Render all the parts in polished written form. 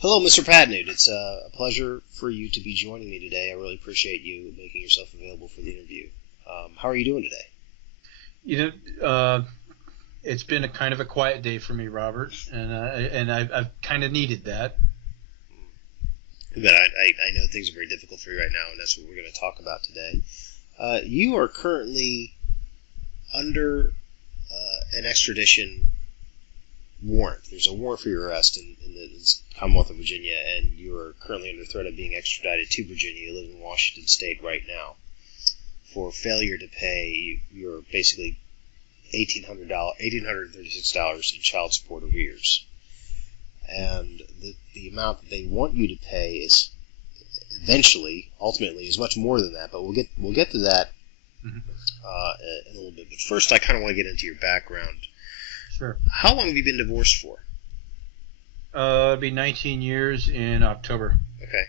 Hello, Mr. Padnute. It's a pleasure for you to be joining me today. I really appreciate you making yourself available for the interview. How are you doing today? You know, uh, it's been a kind of a quiet day for me, Robert, and I've kind of needed that. But I know things are very difficult for you right now, and that's what we're going to talk about today. You are currently under an extradition warrant. There's a warrant for your arrest in the Commonwealth of Virginia, and you are currently under threat of being extradited to Virginia. You live in Washington State right now for failure to pay your basically $1,836 in child support arrears, and the amount that they want you to pay is ultimately, is much more than that. But we'll get to that Hmm. in a little bit. But first, I kind of want to get into your background. Sure. How long have you been divorced for? It'll be 19 years in October. Okay.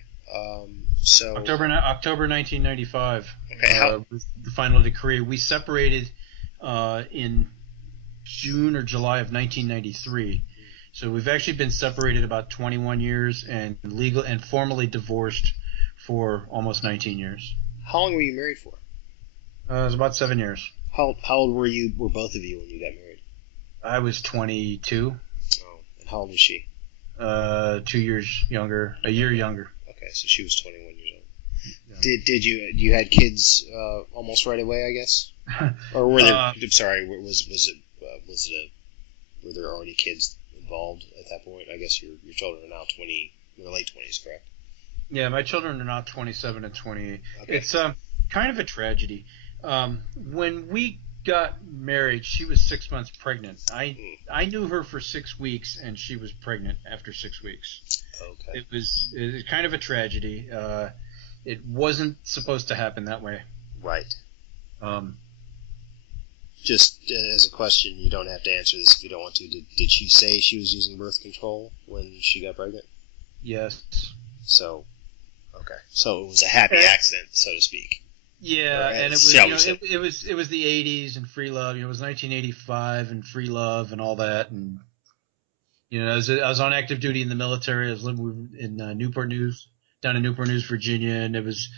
So October 1995 okay, how was the final decree. We separated in June or July of 1993. So we've actually been separated about 21 years and legal and formally divorced for almost 19 years. how long were you married for? It was about 7 years. How old were both of you when you got married? I was 22. Oh, and how old was she? 2 years younger, a year younger. Okay, so she was 21 years old. Yeah. Did you had kids almost right away? I guess, or were there? I'm sorry, were there already kids involved at that point? I guess your children are now 20, in their late 20s, correct? Yeah, my children are now 27 and 28. Okay. It's kind of a tragedy. When we got married, she was 6 months pregnant. I Hmm. I knew her for 6 weeks, and she was pregnant after 6 weeks. Okay. It was kind of a tragedy. It wasn't supposed to happen that way. Right. Um, Just as a question, you don't have to answer this if you don't want to. Did she say she was using birth control when she got pregnant? yes. So okay. So it was a happy Eh, accident, so to speak. Or Yeah, and it was shall we say? it was the 80s and free love. It was 1985 and free love and all that. And I was on active duty in the military. I was living in Newport News, down in Newport News, Virginia, and it was,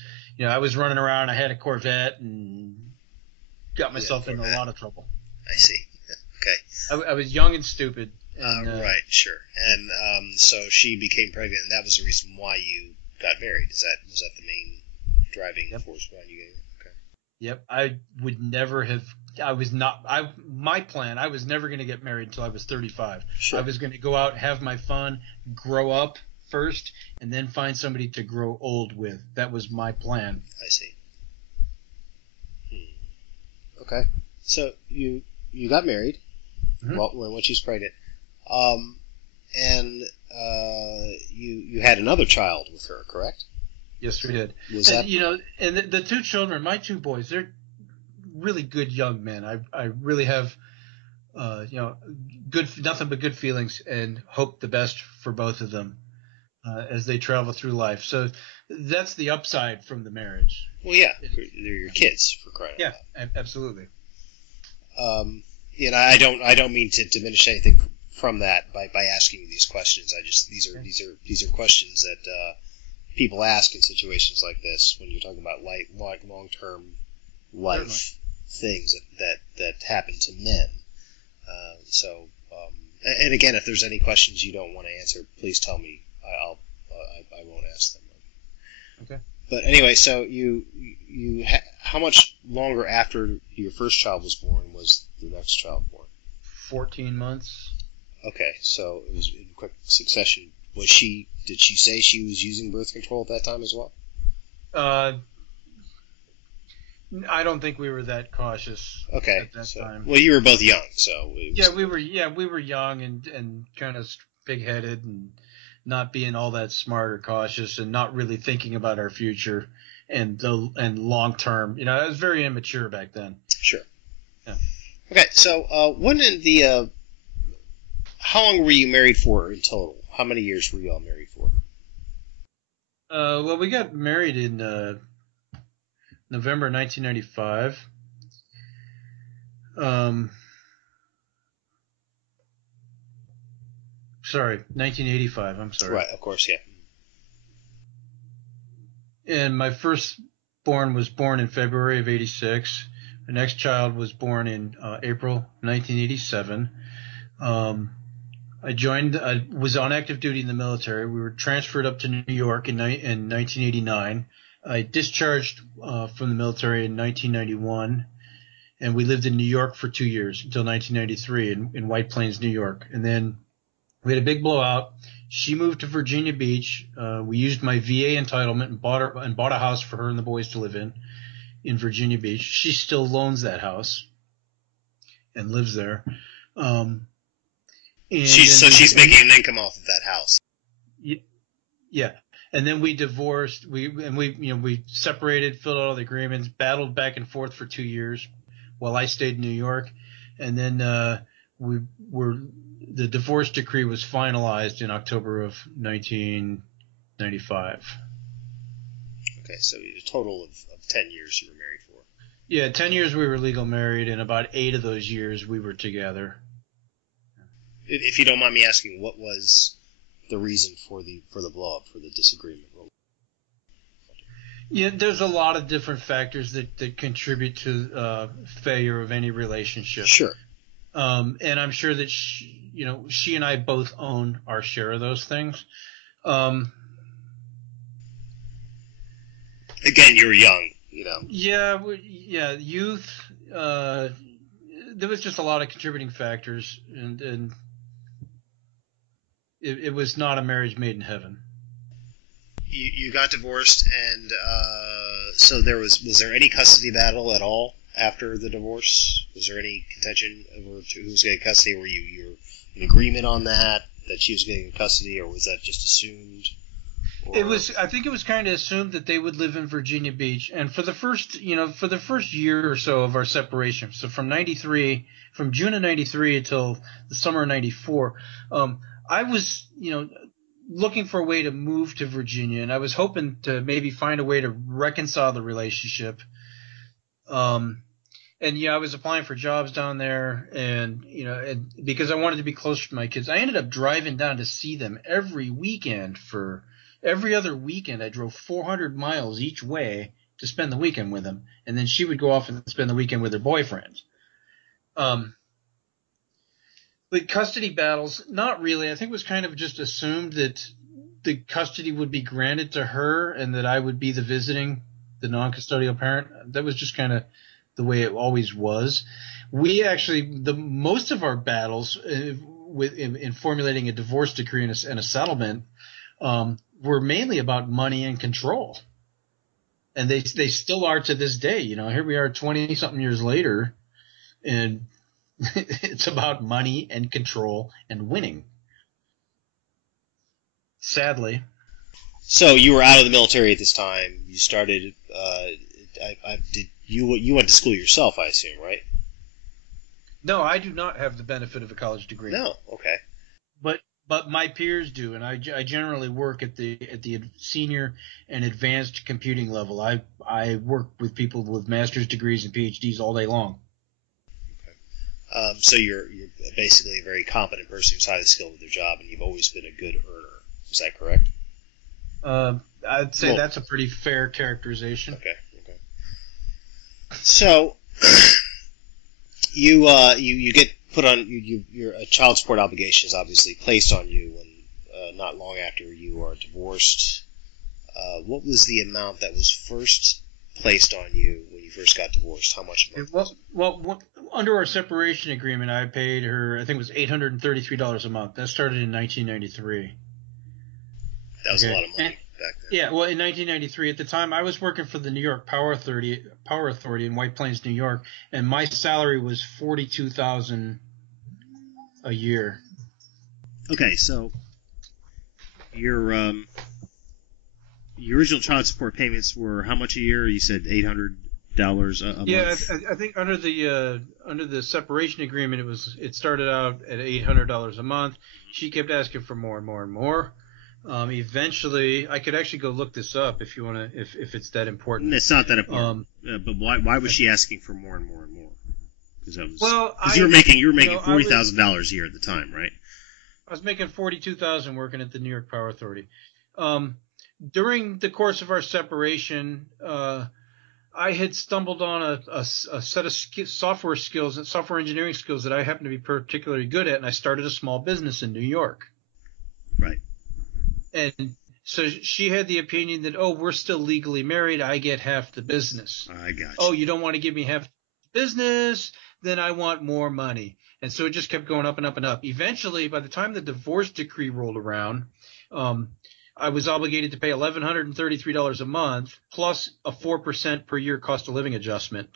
I was running around. I had a Corvette and got Yeah, myself into a Corvette. lot of trouble. I see. Okay. I was young and stupid, and Right, sure. And so she became pregnant, and that was the reason why you got married. Was that the main driving yep, force behind you getting married? Okay. yep. I would never have. I was not. My plan. I was never going to get married until I was 35. I Sure. was going to go out, have my fun, grow up first, and then find somebody to grow old with. That was my plan. I see. Hmm. Okay. So you got married Hmm. when she was pregnant, um, and you had another child with her, correct? Yes, we did. Was And that and the two children, my two boys, they're really good young men. I really have good nothing but good feelings and hope the best for both of them as they travel through life. So that's the upside from the marriage. well? Yeah, It- they're your kids for crying yeah, out absolutely. loud. I don't mean to diminish anything from that by asking you these questions. I just Okay. these are questions that people ask in situations like this when you're talking about long term Certainly. life things that happen to men. So, and again, if there's any questions you don't want to answer, please tell me. I won't ask them. Okay. But anyway, so how much longer after your first child was born was the next child born? 14 months. Okay, so it was in quick succession. Did she say she was using birth control at that time as well? Uh, I don't think we were that cautious Okay, at that so time. well, you were both young, so it was Yeah, we were young and kind of pig-headed and not being all that smart or cautious and not really thinking about our future and long term. I was very immature back then. sure. Yeah. Okay, so when in the how long were you married for in total? How many years were you all married for? Well, we got married in November 1995. Um, sorry, 1985. I'm sorry. Right, of course, yeah. And my firstborn was born in February of '86. The next child was born in April 1987. I was on active duty in the military. We were transferred up to New York in 1989. I discharged from the military in 1991, and we lived in New York for 2 years until 1993 in White Plains, New York. And then we had a big blowout. She moved to Virginia Beach. We used my VA entitlement and bought a house for her and the boys to live in Virginia Beach. She still loans that house and lives there. She's making an income off of that house. Yeah. And then we divorced. We separated, filled out all the agreements, battled back and forth for 2 years while I stayed in New York. And then the divorce decree was finalized in October of 1995. Okay, so a total of 10 years you were married for. Yeah, 10 years we were legal married, and about 8 of those years we were together. If you don't mind me asking, what was the reason for the blow-up, for the disagreement? Yeah, there's a lot of different factors that contribute to failure of any relationship. Sure. And I'm sure that she and I both own our share of those things. Again, you were young, Yeah, youth. There was just a lot of contributing factors, and it was not a marriage made in heaven. You got divorced, and so was there any custody battle at all after the divorce? Was there any contention over who's getting custody? Were you in agreement on that she was getting custody, or was that just assumed? I think it was kind of assumed that they would live in Virginia Beach, and for the first year or so of our separation, so from June of '93 until the summer of '94, I was looking for a way to move to Virginia, and I was hoping to maybe find a way to reconcile the relationship. And I was applying for jobs down there, and because I wanted to be closer to my kids, I ended up driving down to see them every weekend. For every other weekend, I drove 400 miles each way to spend the weekend with them, and then she would go off and spend the weekend with her boyfriends. But custody battles, not really. I think it was kind of just assumed that the custody would be granted to her and that I would be the non-custodial parent. That was just kind of the way it always was. We actually, most of our battles in formulating a divorce decree and a settlement were mainly about money and control. And they still are to this day. Here we are 20-something years later, and it's about money and control and winning. Sadly. So you were out of the military at this time. You started. You went to school yourself, I assume, right? No, I do not have the benefit of a college degree. No. Okay. But my peers do, and I generally work at the senior and advanced computing level. I work with people with master's degrees and PhDs all day long. So you're basically a very competent person who's highly skilled with their job, and you've always been a good earner. Is that correct? I'd say that's a pretty fair characterization. Okay. So you get put on your child support obligation is obviously placed on you when not long after you are divorced. What was the amount that was first placed on you when you first got divorced? How much? Well, under our separation agreement, I paid her, I think it was $833 a month. That started in 1993. That was a lot of money back then. Yeah, well, in 1993, at the time, I was working for the New York Power Authority in White Plains, New York, and my salary was $42,000 a year. Okay, so your original child support payments were how much a year? You said $800 a month. Yeah, I think under the separation agreement, it started out at $800 a month. She kept asking for more and more and more. Eventually, I could actually go look this up if you want to, if it's that important. It's not that important. But why was she asking for more and more and more? Because you were making $40,000 a year at the time, right? I was making 42,000 working at the New York Power Authority. During the course of our separation, I had stumbled on a set of software skills and software engineering skills that I happened to be particularly good at, and I started a small business in New York. Right. And so she had the opinion that, oh, we're still legally married. I get half the business. I got you. Oh, you don't want to give me half the business? Then I want more money. And so it just kept going up and up and up. Eventually, by the time the divorce decree rolled around, I was obligated to pay $1,133 a month plus a 4% per year cost of living adjustment.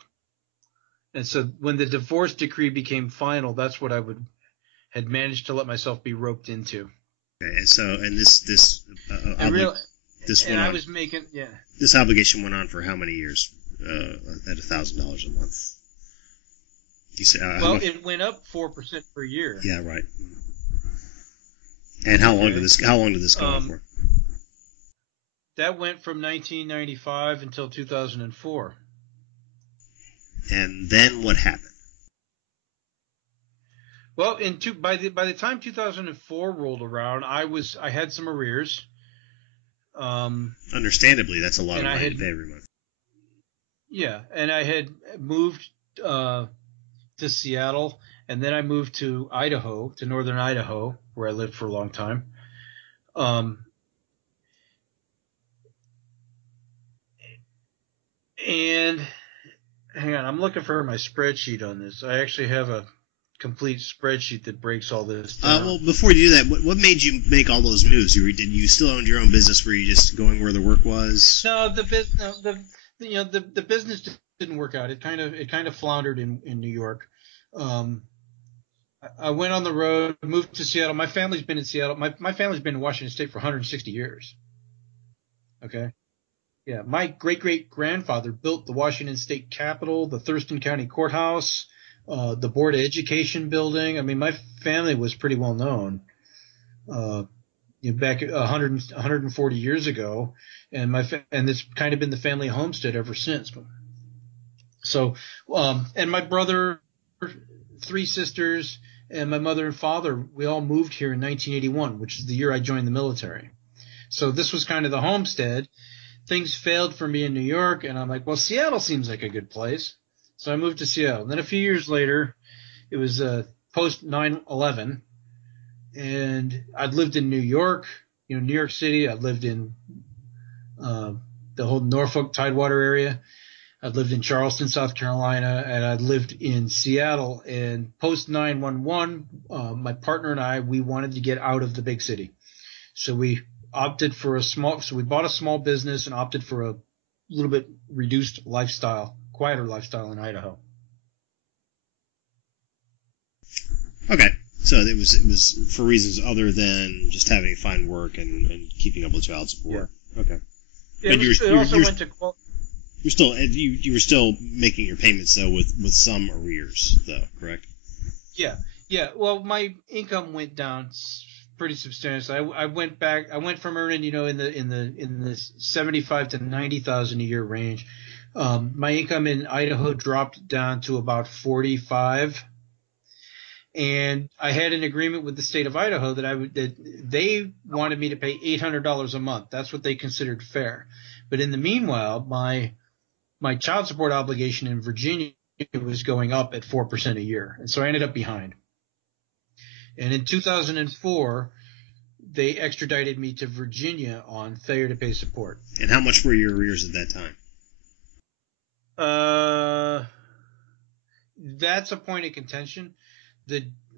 And so when the divorce decree became final, that's what I had managed to let myself be roped into. Okay, and so this I was making this obligation went on for how many years? At $1,000 a month. You say it went up 4% per year. Yeah, right. And how long did this go on for? That went from 1995 until 2004. And then what happened? Well, by the time 2004 rolled around, I had some arrears. Understandably, that's a lot of money to pay every month. Yeah, and I had moved to Seattle, and then I moved to Idaho, to northern Idaho, where I lived for a long time. And hang on, I'm looking for my spreadsheet on this. I actually have a complete spreadsheet that breaks all this down. Well, before you do that, what made you make all those moves? Did you still own your own business? Were you just going where the work was? No, the business didn't work out. It kind of floundered in New York. I went on the road, moved to Seattle. My family's been in Seattle. My family's been in Washington State for 160 years. Okay. Yeah, my great-great-grandfather built the Washington State Capitol, the Thurston County Courthouse, the Board of Education building. I mean, my family was pretty well known back 140 years ago, and it's kind of been the family homestead ever since. So, and my brother, 3 sisters, and my mother and father, we all moved here in 1981, which is the year I joined the military. So this was kind of the homestead. Things failed for me in New York, and I'm like, well, Seattle seems like a good place. So I moved to Seattle. And then a few years later, it was post 9/11, and I'd lived in New York, New York City. I'd lived in the whole Norfolk Tidewater area. I'd lived in Charleston, South Carolina, and I'd lived in Seattle. And post 9/11, my partner and I, we wanted to get out of the big city. So we bought a small business and opted for a little bit reduced lifestyle, quieter lifestyle in Idaho. Okay, so it was for reasons other than just having to find work and keeping up with child support. Yeah. Okay. Yeah, you were still making your payments though with some arrears though, correct? Yeah. Well, my income went down pretty substantially. I went from earning, in the 75 to 90,000 a year range. My income in Idaho dropped down to about 45, and I had an agreement with the state of Idaho that they wanted me to pay $800 a month. That's what they considered fair. But in the meanwhile, my child support obligation in Virginia was going up at 4% a year, and so I ended up behind. And in 2004, they extradited me to Virginia on failure to pay support. And how much were your arrears at that time? That's a point of contention.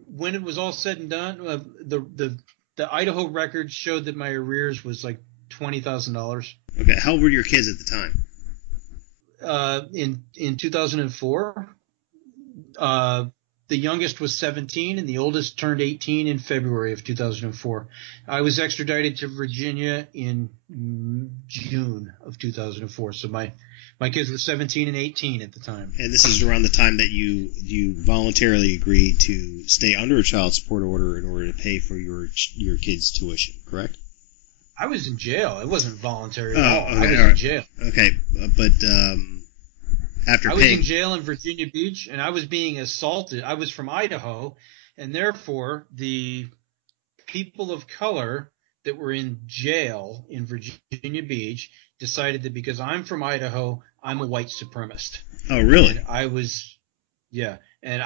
When it was all said and done, the Idaho records showed that my arrears was like $20,000. Okay, how old were your kids at the time? In 2004, the youngest was 17 and the oldest turned 18 in February of 2004. I was extradited to Virginia in June of 2004. So my kids were 17 and 18 at the time. And this is around the time that you voluntarily agreed to stay under a child support order in order to pay for your kids' tuition, correct? I was in jail. It wasn't voluntary at all. Okay, I was in jail. Okay, but I was in jail in Virginia Beach, and I was being assaulted. I was from Idaho, and therefore the people of color that were in jail in Virginia Beach decided that because I'm from Idaho, I'm a white supremacist. Oh, really? And I was, yeah. And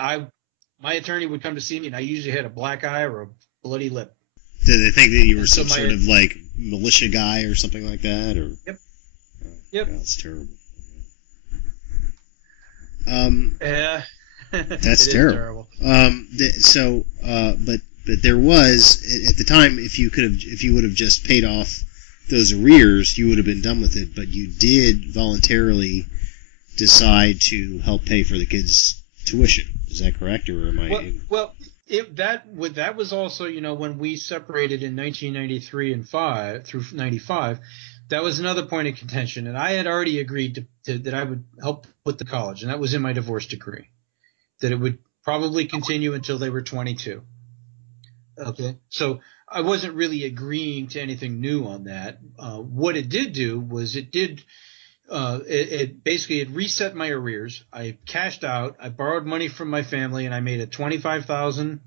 my attorney would come to see me, and I usually had a black eye or a bloody lip. Did they think that you were And so some sort of like militia guy or something like that? Or Yep. Oh, Yep. God, that's terrible. Yeah. That's terrible. But there was at the time, if you would have just paid off those arrears, you would have been done with it. But you did voluntarily decide to help pay for the kids' tuition. Is that correct, or am I? Well, that was also, when we separated in 1993 and 5 through 95, that was another point of contention, and I had already agreed to that I would help with the college, and that was in my divorce decree, that it would probably continue until they were 22. Okay, so I wasn't really agreeing to anything new on that. What it did do was it basically reset my arrears. I cashed out. I borrowed money from my family, and I made a $25,000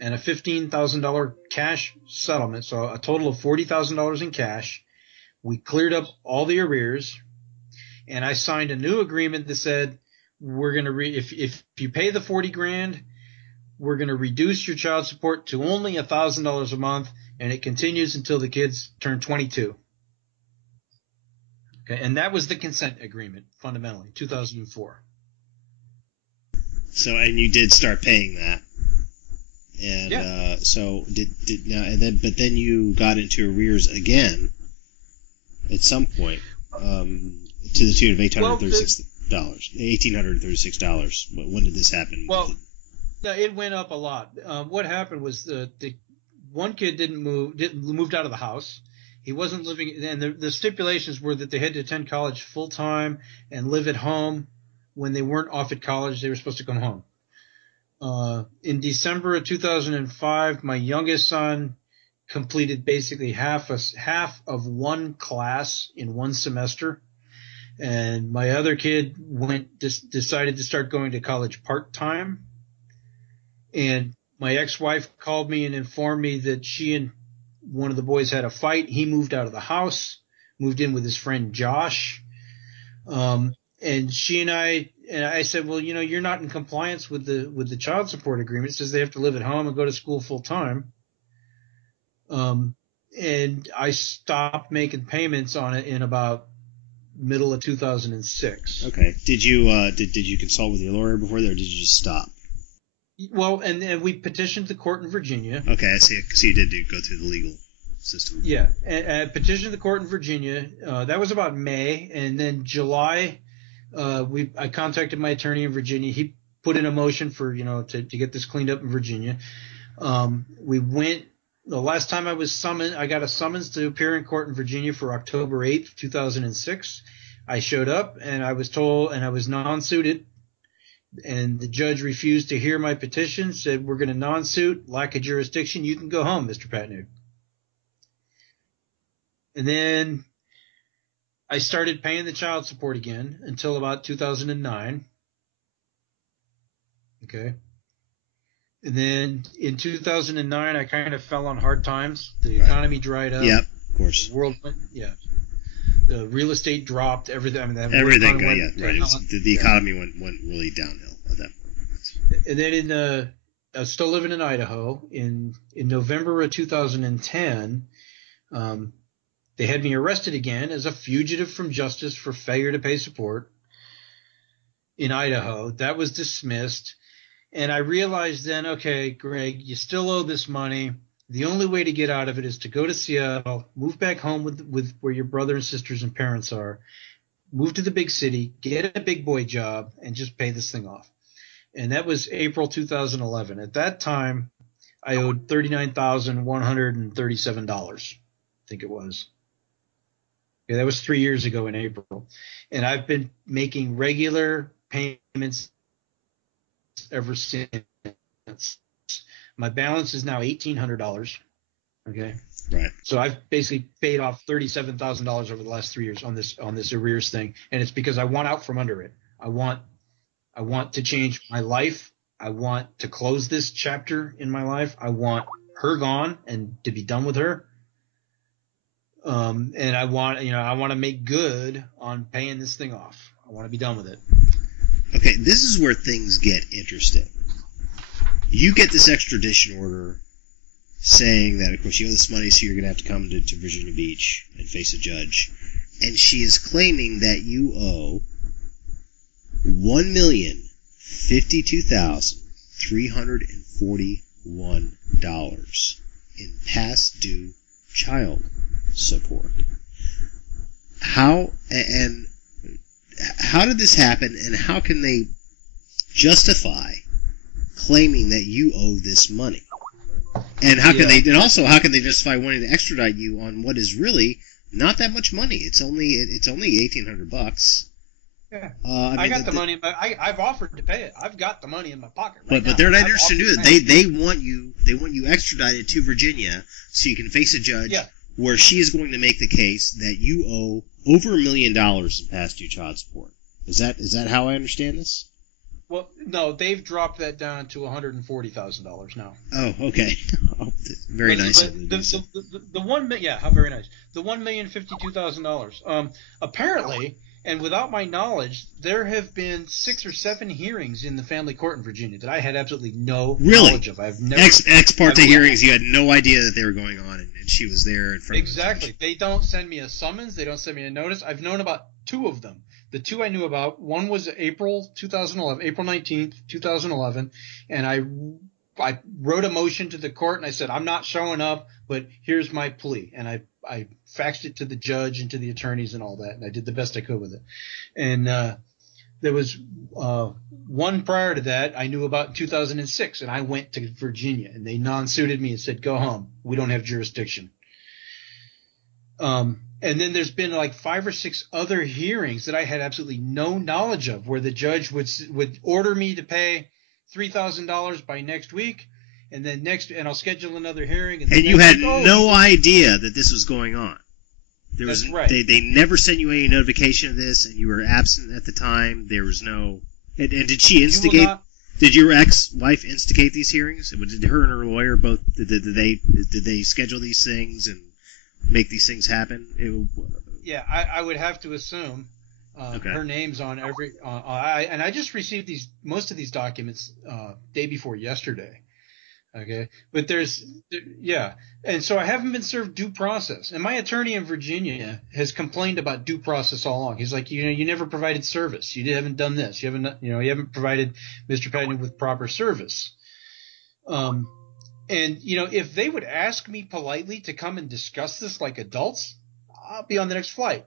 and a $15,000 cash settlement, so a total of $40,000 in cash. We cleared up all the arrears, and I signed a new agreement that said we're going to if you pay the $40,000, we're going to reduce your child support to only $1,000 a month, and it continues until the kids turn 22. Okay, and that was the consent agreement, fundamentally, 2004. So, and you did start paying that, and yeah. But then you got into arrears again at some point, to the tune of $1,836. When did this happen? Well, no, it went up a lot. What happened was the one kid moved out of the house. He wasn't living, and the stipulations were that they had to attend college full time and live at home. When they weren't off at college, they were supposed to come home. In December of 2005, my youngest son completed basically half of one class in one semester, and my other kid decided to start going to college part time. And my ex-wife called me and informed me that she and one of the boys had a fight. He moved out of the house, moved in with his friend Josh. And she and I said, well, you're not in compliance with the child support agreement. It says they have to live at home and go to school full time. And I stopped making payments on it in about middle of 2006. Okay. Did you consult with your lawyer before that, or did you just stop? Well, and we petitioned the court in Virginia. Okay, I see. So you did go through the legal system. Yeah, and petitioned the court in Virginia. That was about May, and then July, I contacted my attorney in Virginia. He put in a motion for to get this cleaned up in Virginia. We went. The last time I was summoned, I got a summons to appear in court in Virginia for October 8th, 2006. I showed up, and I was told, and I was non-suited. And the judge refused to hear my petition, said, we're going to non-suit, lack of jurisdiction, you can go home, Mr. Patnaik. And then I started paying the child support again until about 2009. Okay. And then in 2009, I kind of fell on hard times. The economy dried up. Yep, of course. The world went, the real estate dropped. Everything. I mean, everything. Right. The economy went really downhill at that point. And then I was still living in Idaho. In November of 2010, they had me arrested again as a fugitive from justice for failure to pay support in Idaho. That was dismissed. And I realized then, okay, Greg, you still owe this money. The only way to get out of it is to go to Seattle, move back home with where your brother and sisters and parents are, move to the big city, get a big boy job, and just pay this thing off. And that was April 2011. At that time, I owed $39,137, I think it was. Okay, that was 3 years ago in April. And I've been making regular payments ever since. My balance is now $1,800. Okay. Right. So I've basically paid off $37,000 over the last 3 years on this arrears thing, and it's because I want out from under it. I want to change my life. I want to close this chapter in my life. I want her gone and to be done with her. And I want to make good on paying this thing off. I want to be done with it. Okay, this is where things get interesting. You get this extradition order saying that, of course, you owe this money, so you're going to have to come to Virginia Beach and face a judge. And she is claiming that you owe $1,052,341 in past due child support. How did this happen, and how can they justify claiming that you owe this money? And how can they justify wanting to extradite you on what is really not that much money? It's only $1,800. Yeah. I got the money, but I've offered to pay it. I've got the money in my pocket right now. But they're not interested in doing it. They want you extradited to Virginia so you can face a judge where she is going to make the case that you owe over $1 million in past due child support. Is that how I understand this? Well, no, they've dropped that down to $140,000 now. Oh, okay. Very nice. But how very nice. The $1,052,000. Apparently, and without my knowledge, there have been 6 or 7 hearings in the family court in Virginia that I had absolutely no knowledge of. I've never ex parte hearings. You had no idea that they were going on, and she was there in front of the judge. Exactly. They don't send me a summons. They don't send me a notice. I've known about 2 of them. The 2 I knew about, one was April 19th, 2011, and I wrote a motion to the court, and I said, I'm not showing up, but here's my plea. And I faxed it to the judge and to the attorneys and all that, and I did the best I could with it. And there was one prior to that I knew about in 2006, and I went to Virginia, and they non-suited me and said, go home. We don't have jurisdiction. And then there's been like 5 or 6 other hearings that I had absolutely no knowledge of, where the judge would order me to pay $3,000 by next week, and then and I'll schedule another hearing. And you had no idea that this was going on. That's right. They never sent you any notification of this, and you were absent at the time. There was no. And did she instigate? Did your ex-wife instigate these hearings? Did her and her lawyer both? Did they schedule these things and make these things happen? Yeah, I would have to assume her name's on every. And I just received most of these documents day before yesterday. Okay, but and so I haven't been served due process. And my attorney in Virginia has complained about due process all along. He's like, you never provided service. You haven't done this. You haven't provided Mr. Patton with proper service. And if they would ask me politely to come and discuss this like adults, I'll be on the next flight.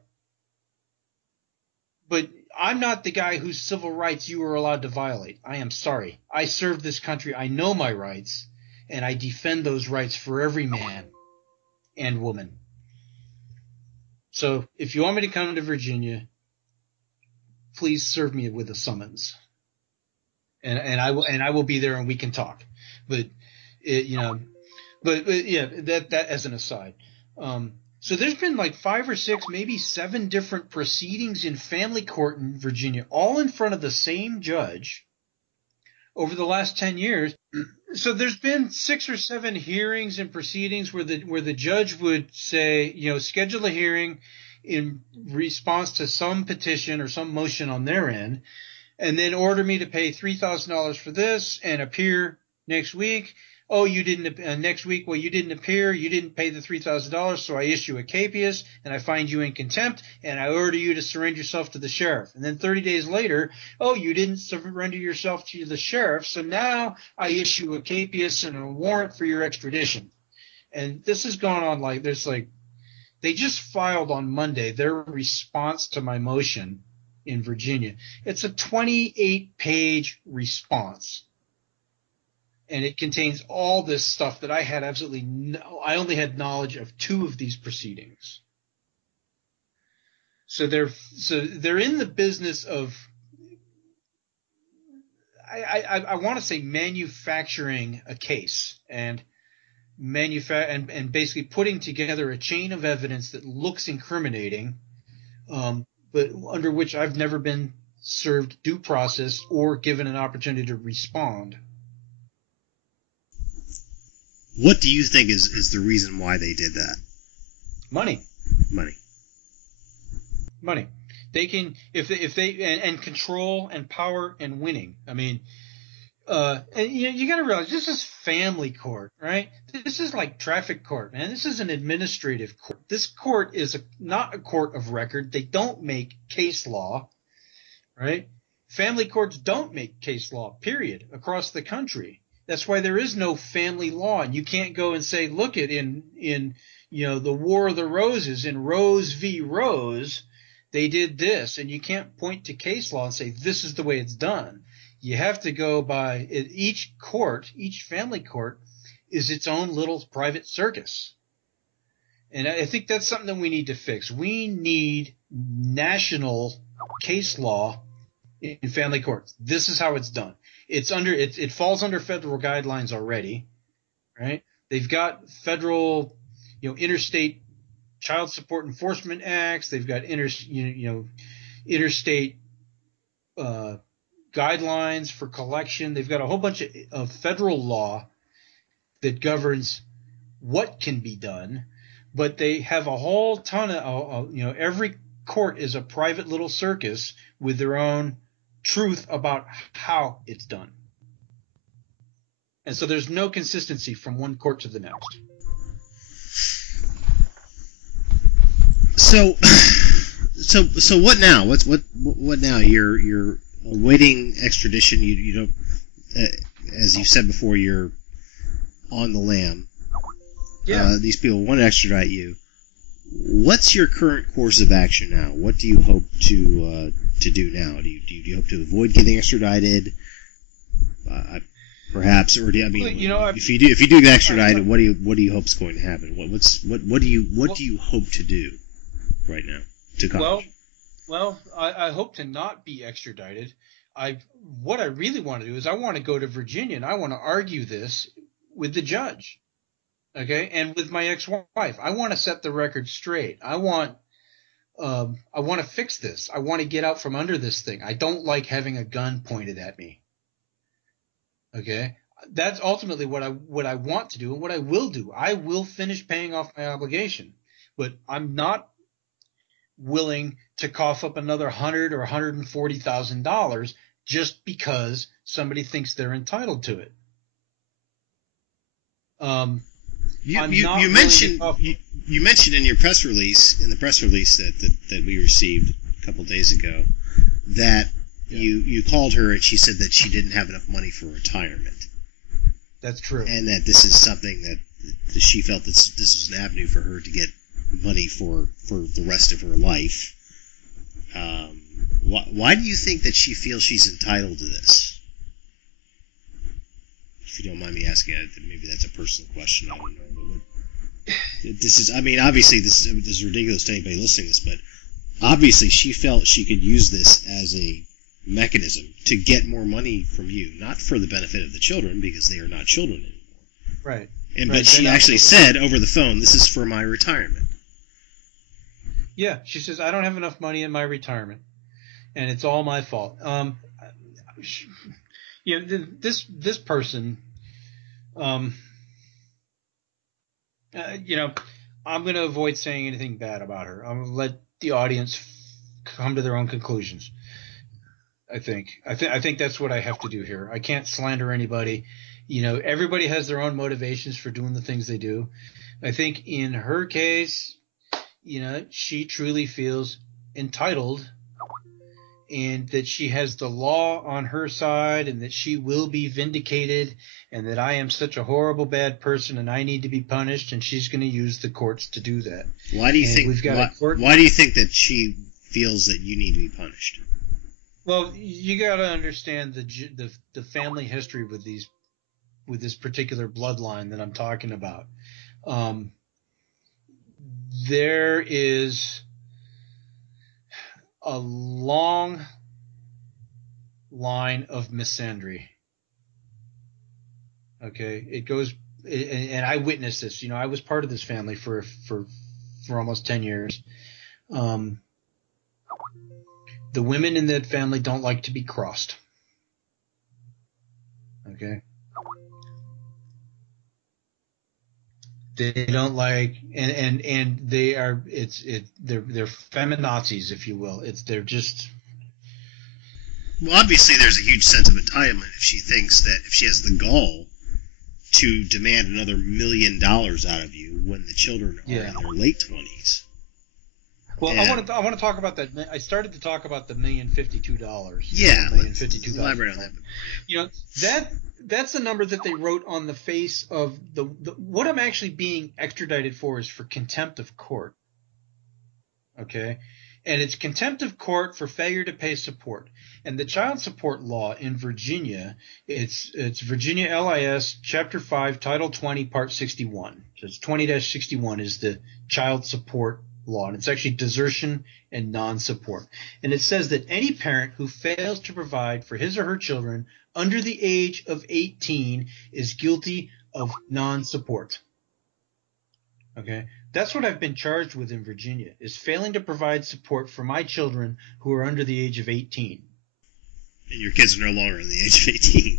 But I'm not the guy whose civil rights you are allowed to violate. I am sorry. I serve this country. I know my rights, and I defend those rights for every man and woman. So if you want me to come to Virginia, please serve me with a summons, and I will be there, and we can talk. But that as an aside. So there's been like 5 or 6, maybe 7 different proceedings in family court in Virginia, all in front of the same judge over the last 10 years. So there's been 6 or 7 hearings and proceedings where the judge would say, schedule a hearing in response to some petition or some motion on their end, and then order me to pay $3,000 for this and appear next week. Oh, you didn't next week. Well, you didn't appear. You didn't pay the $3,000, so I issue a capias and I find you in contempt and I order you to surrender yourself to the sheriff. And then 30 days later, oh, you didn't surrender yourself to the sheriff, so now I issue a capias and a warrant for your extradition. And this has gone on they just filed on Monday their response to my motion in Virginia. It's a 28-page response. And it contains all this stuff that I had I only had knowledge of 2 of these proceedings. So they're in the business of, I want to say, manufacturing a case and basically putting together a chain of evidence that looks incriminating, but under which I've never been served due process or given an opportunity to respond. What do you think is the reason why they did that? Money. Money. They can if they and control and power and winning. I mean, and you got to realize this is family court, right? This is like traffic court, man. This is an administrative court. This court is not a court of record. They don't make case law, right? Family courts don't make case law, period, across the country. That's why there is no family law, and you can't go and say, look at in the War of the Roses, in Rose v. Rose, they did this, and you can't point to case law and say this is the way it's done. You have to go by it. Each family court is its own little private circus. And I think that's something that we need to fix. We need national case law in family courts. This is how it's done. It falls under federal guidelines already, right? They've got federal, interstate child support enforcement acts. They've got interstate guidelines for collection. They've got a whole bunch of federal law that governs what can be done, but they have a whole ton of, every court is a private little circus with their own truth about how it's done. And so there's no consistency from one court to the next. So what now? What now? You're awaiting extradition. You don't, as you said before, you're on the lam. Yeah. These people want to extradite you. What's your current course of action now? What do you hope to do now? Do you hope to avoid getting extradited? Perhaps, or if you do get extradited, what do you hope is going to happen? What do you hope to do right now to college? Well, I hope to not be extradited. What I really want to do is I want to go to Virginia and I want to argue this with the judge, okay, and with my ex-wife. I want to set the record straight. I want to fix this. I want to get out from under this thing. I don't like having a gun pointed at me. Okay, that's ultimately what I want to do and what I will do. I will finish paying off my obligation, but I'm not willing to cough up another $100,000 or $140,000 just because somebody thinks they're entitled to it. You mentioned in your press release, that we received a couple days ago, that you called her and she said that she didn't have enough money for retirement. That's true. And that this is something that she felt that this was an avenue for her to get money for the rest of her life. Why do you think that she feels she's entitled to this? If you don't mind me asking, maybe that's a personal question. I don't know. Obviously this is ridiculous to anybody listening to this, but obviously she felt she could use this as a mechanism to get more money from you, not for the benefit of the children, because they are not children anymore. Right. But she actually said over the phone, "This is for my retirement." Yeah, she says, "I don't have enough money in my retirement, and it's all my fault." This person, I'm going to avoid saying anything bad about her. I'm going to let the audience come to their own conclusions. I think that's what I have to do here. I can't slander anybody. Everybody has their own motivations for doing the things they do. I think in her case, she truly feels entitled and that she has the law on her side and that she will be vindicated and that I am such a horrible, bad person and I need to be punished, and she's going to use the courts to do that. Why do you think that she feels that you need to be punished? Well, you got to understand the family history with this particular bloodline that I'm talking about. There is a long line of misandry. Okay, it goes, and I witnessed this. I was part of this family for almost 10 years. The women in that family don't like to be crossed. Okay. They don't like, and they are, they're feminazis, if you will. They're just. Well, obviously, there's a huge sense of entitlement if she thinks that if she has the gall to demand another $1 million out of you when the children are in their late 20s. Well, I want to talk about that. I started to talk about the $1,052. Yeah, $1,052. Elaborate on that. You know, that's the number that they wrote on the face of the what I'm actually being extradited for is for contempt of court. Okay, and it's contempt of court for failure to pay support. And the child support law in Virginia, it's Virginia LIS Chapter 5, Title 20, Part 61. So it's 20-61 is the child support law, and it's actually desertion and non-support. And it says that any parent who fails to provide for his or her children under the age of 18 is guilty of non-support. Okay, that's what I've been charged with in Virginia, is failing to provide support for my children who are under the age of 18. And your kids are no longer in the age of 18.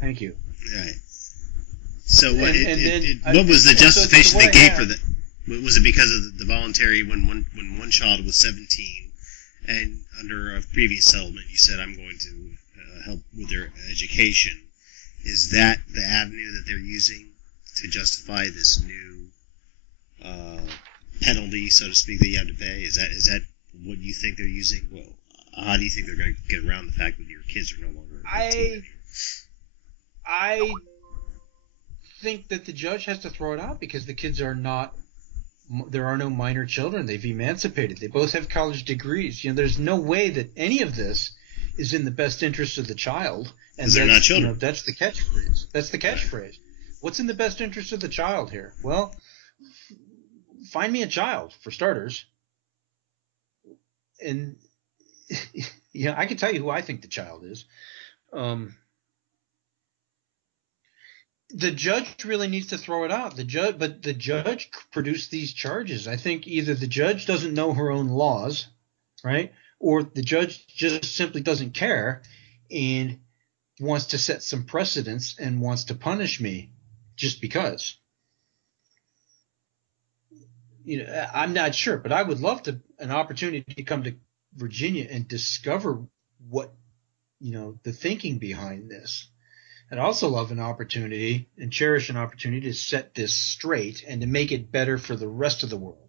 Thank you. Right. So what what was the justification they gave for that? Was it because of the voluntary when one child was 17 and under a previous settlement you said I'm going to help with their education? Is that the avenue that they're using to justify this new penalty, so to speak, that you have to pay? Is that what you think they're using? Well, how do you think they're going to get around the fact that your kids are no longer 18? I think that the judge has to throw it out because the kids are not. There are no minor children. They've emancipated. They both have college degrees. You know, there's no way that any of this is in the best interest of the child. And they're not children. You know, that's the catchphrase. That's the catchphrase. What's in the best interest of the child here? Well, find me a child, for starters. And yeah, I can tell you who I think the child is. The judge really needs to throw it out. The judge produced these charges. I think either the judge doesn't know her own laws, right, or the judge just simply doesn't care and wants to set some precedents and wants to punish me just because. You know, I'm not sure, but I would love an opportunity to come to Virginia and discover what, you know, the thinking behind this. I'd also love an opportunity and cherish an opportunity to set this straight and to make it better for the rest of the world.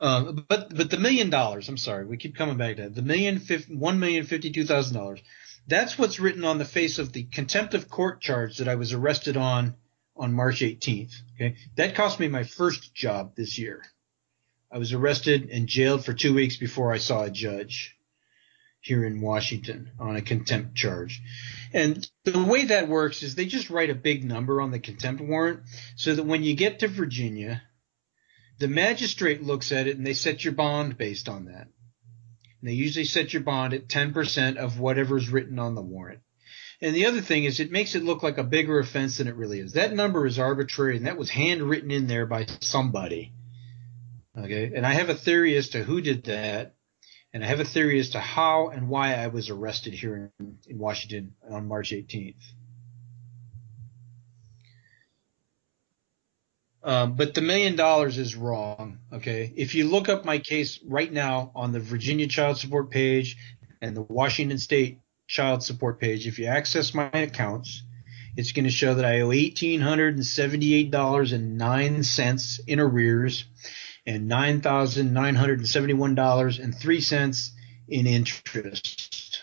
But the $1 million, I'm sorry, we keep coming back to that. The $1,052,000. That's what's written on the face of the contempt of court charge that I was arrested on March 18th. Okay, that cost me my first job this year. I was arrested and jailed for 2 weeks before I saw a judge here in Washington on a contempt charge. And the way that works is they just write a big number on the contempt warrant so that when you get to Virginia, the magistrate looks at it and they set your bond based on that. And they usually set your bond at 10% of whatever's written on the warrant. And the other thing is it makes it look like a bigger offense than it really is. That number is arbitrary, and that was handwritten in there by somebody. Okay, and I have a theory as to who did that. And I have a theory as to how and why I was arrested here in Washington on March 18th. But the $1 million is wrong. Okay, if you look up my case right now on the Virginia Child Support page and the Washington State Child Support page, if you access my accounts, it's going to show that I owe $1,878.09 in arrears and $9,971.03 in interest.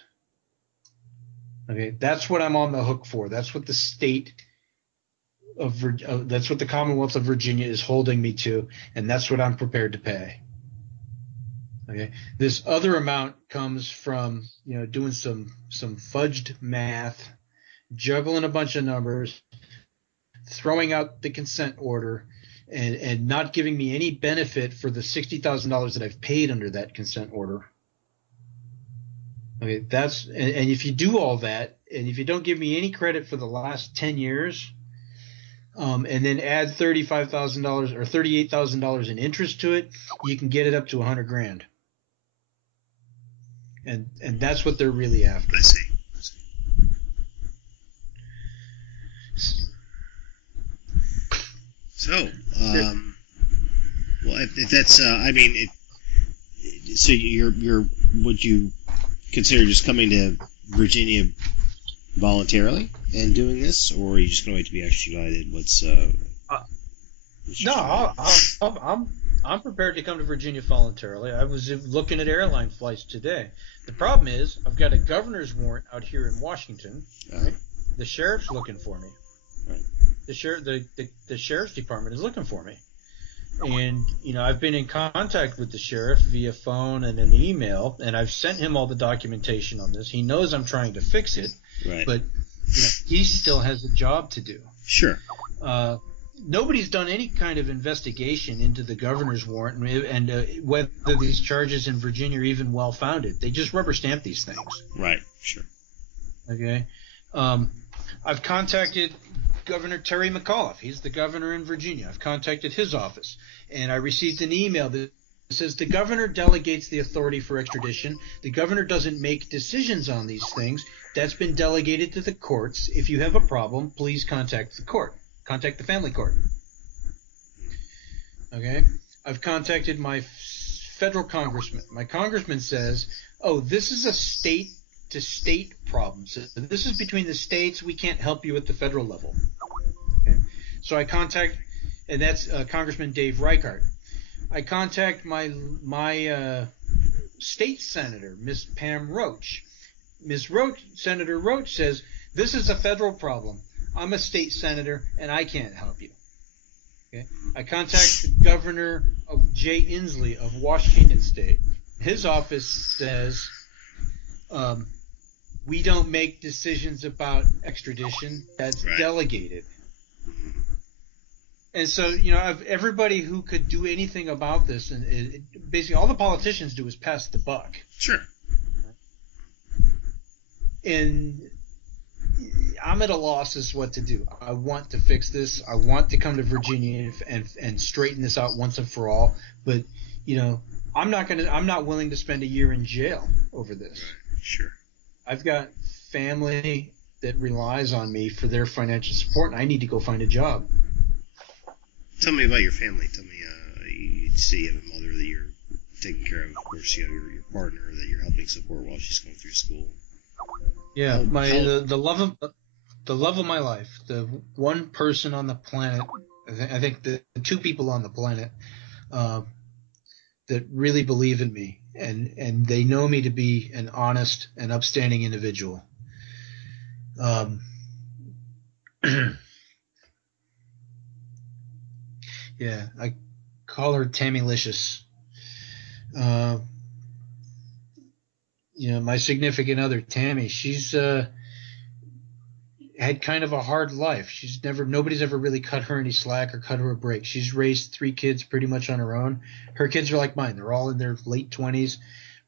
Okay, that's what I'm on the hook for. That's what the state of that's what the Commonwealth of Virginia is holding me to, and that's what I'm prepared to pay. Okay, this other amount comes from, you know, doing some fudged math, juggling a bunch of numbers, throwing out the consent order, and not giving me any benefit for the $60,000 that I've paid under that consent order. Okay, that's and if you do all that, and if you don't give me any credit for the last 10 years, and then add $35,000 or $38,000 in interest to it, you can get it up to $100,000. And that's what they're really after. I see. So, well, if that's, I mean, so you're, would you consider just coming to Virginia voluntarily and doing this, or are you just going to wait to be extradited? No, I'm prepared to come to Virginia voluntarily. I was looking at airline flights today. The problem is I've got a governor's warrant out here in Washington. Right? The sheriff's looking for me. Right. The sheriff's department is looking for me. And, I've been in contact with the sheriff via phone and an email, and I've sent him all the documentation on this. He knows I'm trying to fix it, right. But he still has a job to do. Sure. Nobody's done any kind of investigation into the governor's warrant and whether these charges in Virginia are even well-founded. They just rubber stamp these things. Right, sure. Okay. I've contacted Governor Terry McAuliffe. He's the governor in Virginia. I've contacted his office, and I received an email that says the governor delegates the authority for extradition. The governor doesn't make decisions on these things. That's been delegated to the courts. If you have a problem, please contact the court. Contact the family court. Okay? I've contacted my federal congressman. My congressman says, this is a state-to-state problem. So this is between the states. We can't help you at the federal level. Okay? So I contact, and that's Congressman Dave Reichart. I contact my state senator, Miss Pam Roach. Senator Roach says, this is a federal problem. I'm a state senator, and I can't help you. Okay? I contact the governor of Jay Inslee of Washington State. His office says, we don't make decisions about extradition. That's right. Delegated. And so, everybody who could do anything about this, and basically all the politicians do is pass the buck. Sure. And I'm at a loss as to what to do. I want to fix this. I want to come to Virginia and straighten this out once and for all. But I'm not willing to spend a year in jail over this. Right. Sure. I've got family that relies on me for their financial support, and I need to go find a job. Tell me about your family. Tell me, you say you have a mother that you're taking care of. Of course, you have your partner that you're helping support while she's going through school. Yeah, the love of my life, the one person on the planet, I think the two people on the planet that really believe in me, and they know me to be an honest and upstanding individual. Yeah, I call her Tammylicious. My significant other, Tammy, she's had kind of a hard life. Nobody's ever really cut her any slack or cut her a break. She's raised 3 kids pretty much on her own. Her kids are like mine. They're all in their late 20s,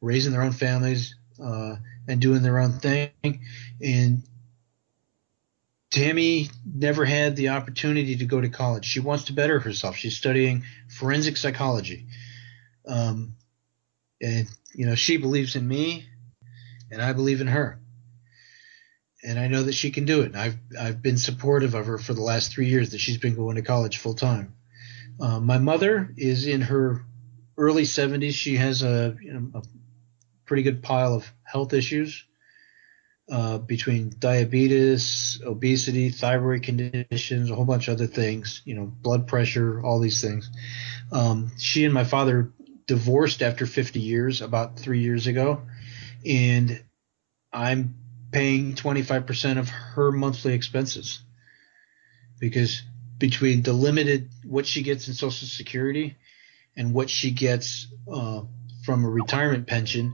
raising their own families, and doing their own thing. And Tammy never had the opportunity to go to college. She wants to better herself. She's studying forensic psychology. And she believes in me, and I believe in her. And I know that she can do it. And I've been supportive of her for the last 3 years that she's been going to college full time. My mother is in her early 70s. She has a pretty good pile of health issues, between diabetes, obesity, thyroid conditions, a whole bunch of other things, blood pressure, all these things. She and my father divorced after 50 years, about 3 years ago, and I'm paying 25% of her monthly expenses, because between the limited what she gets in Social Security and what she gets from a retirement pension,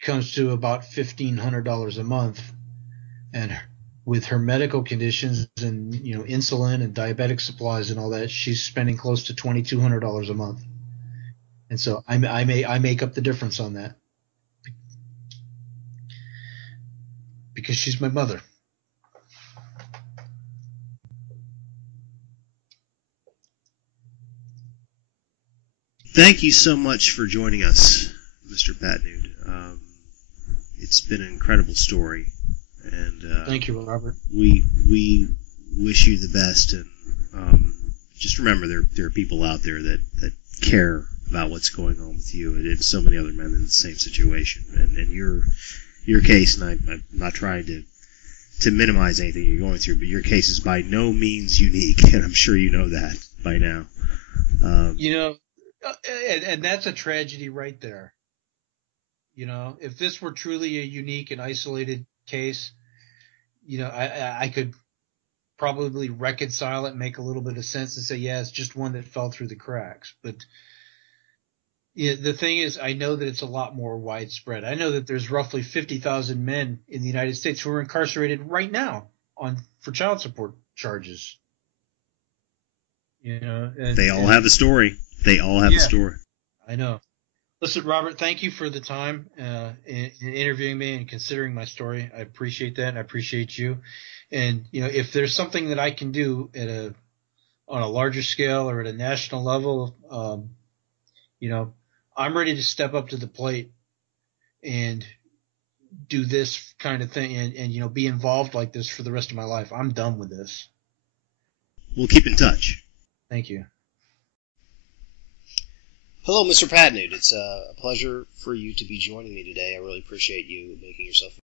comes to about $1,500 a month, and with her medical conditions and insulin and diabetic supplies and all that, she's spending close to $2,200 a month. And so I make up the difference on that, because she's my mother. Thank you so much for joining us, Mr. Patnud. It's been an incredible story, and thank you, Robert. We wish you the best, and just remember there are people out there that care about what's going on with you, and so many other men in the same situation. And your case, and I'm not trying to minimize anything you're going through, but your case is by no means unique, and I'm sure you know that by now. And that's a tragedy right there. If this were truly a unique and isolated case, I could probably reconcile it, make a little bit of sense, and say, yeah, it's just one that fell through the cracks. But the thing is, I know that it's a lot more widespread. I know that there's roughly 50,000 men in the United States who are incarcerated right now for child support charges. They all have a story. They all have a story. I know. Listen, Robert, thank you for the time in interviewing me and considering my story. I appreciate that, and I appreciate you. And if there's something that I can do on a larger scale or at a national level, I'm ready to step up to the plate and do this kind of thing and be involved like this for the rest of my life. I'm done with this. We'll keep in touch. Thank you. Hello, Mr. Patnode. It's a pleasure for you to be joining me today. I really appreciate you making yourself